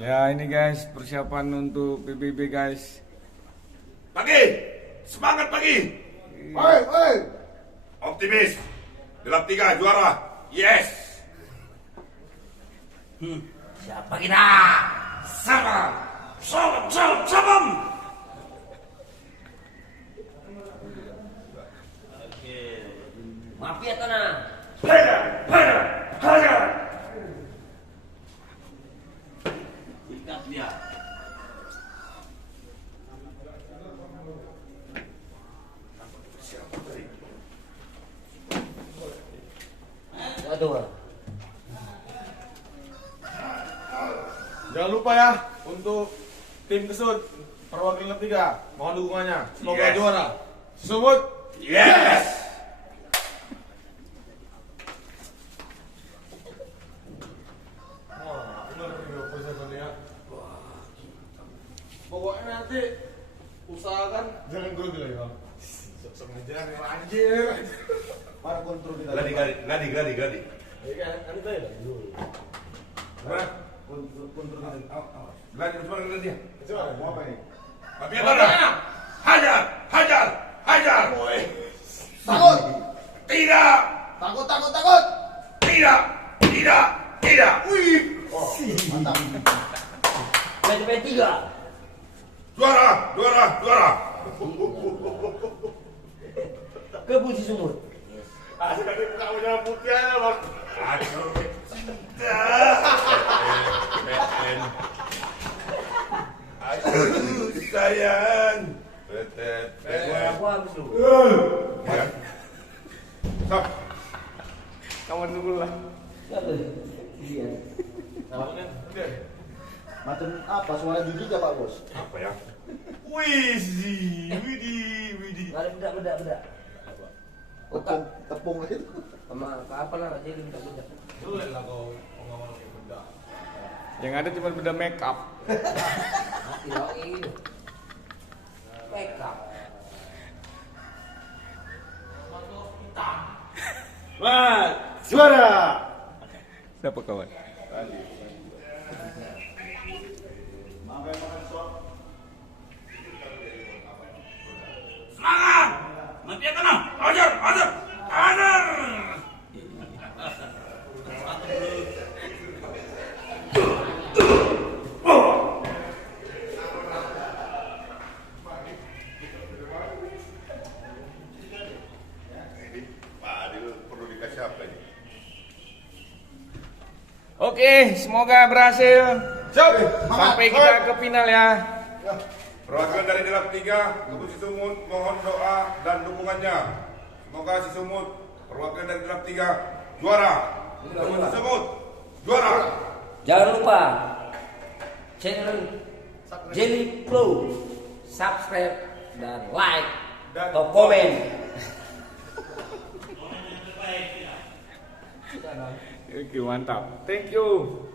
Ya ini guys persiapan untuk PBB guys. Pagi, semangat pagi. Oi. Optimis. Gelap 3 juara. Yes. Siapa kita? Sabam. Mafia tanah. Hajar. Ikat dia. Aduh. Jangan lupa ya untuk tim Kesut perwakilan 3, mohon dukungannya. Semoga Yes. juara. Sumut. Yes. Wah, benar nih persiapannya. Pokoknya nanti usahakan jangan grogi lagi, Bang. Sok ngejar yang anjir. Para kontrol kita. Gladi. Ya kan itu ya dulu. Mana? Kontrol kita. Gladi semua gladi. Coba mau apa ini? Mafia tanah. Hajar. Takut. Tidak. Takut. Tidak. Wih. Oh, mantap. Main 3. Juara. Ke Busi Sumut. Asik tadi buka punya putihnya, Bang. Aduh. Aduh, sayang. Aku habis lu. Ya. Stop. Kawan dulu lah. Iya. Macam apa suara judi gak Pak Bos? Apa ya? Widih. Ada bedak. Tepung itu. Sama apa lah jadi bedak. Sulit lah kau pengawal benda. Yang ada cuma beda make up. Tidak ini. Makeup. Wah, juara. Siapa kawan? Semangat! Mafia tanah! Hajar! Pak Adil perlu dikasih apa ini? Oke, semoga berhasil. Siap. Sampai kita ke final ya. Perwakilan dari Delap 3 untuk si Sumut mohon doa dan dukungannya. Semoga si Sumut perwakilan dari Delap 3 juara. Untuk si Sumut juara. Jangan lupa channel Jelly Flow, subscribe dan like atau komen. Oke, mantap. Thank you.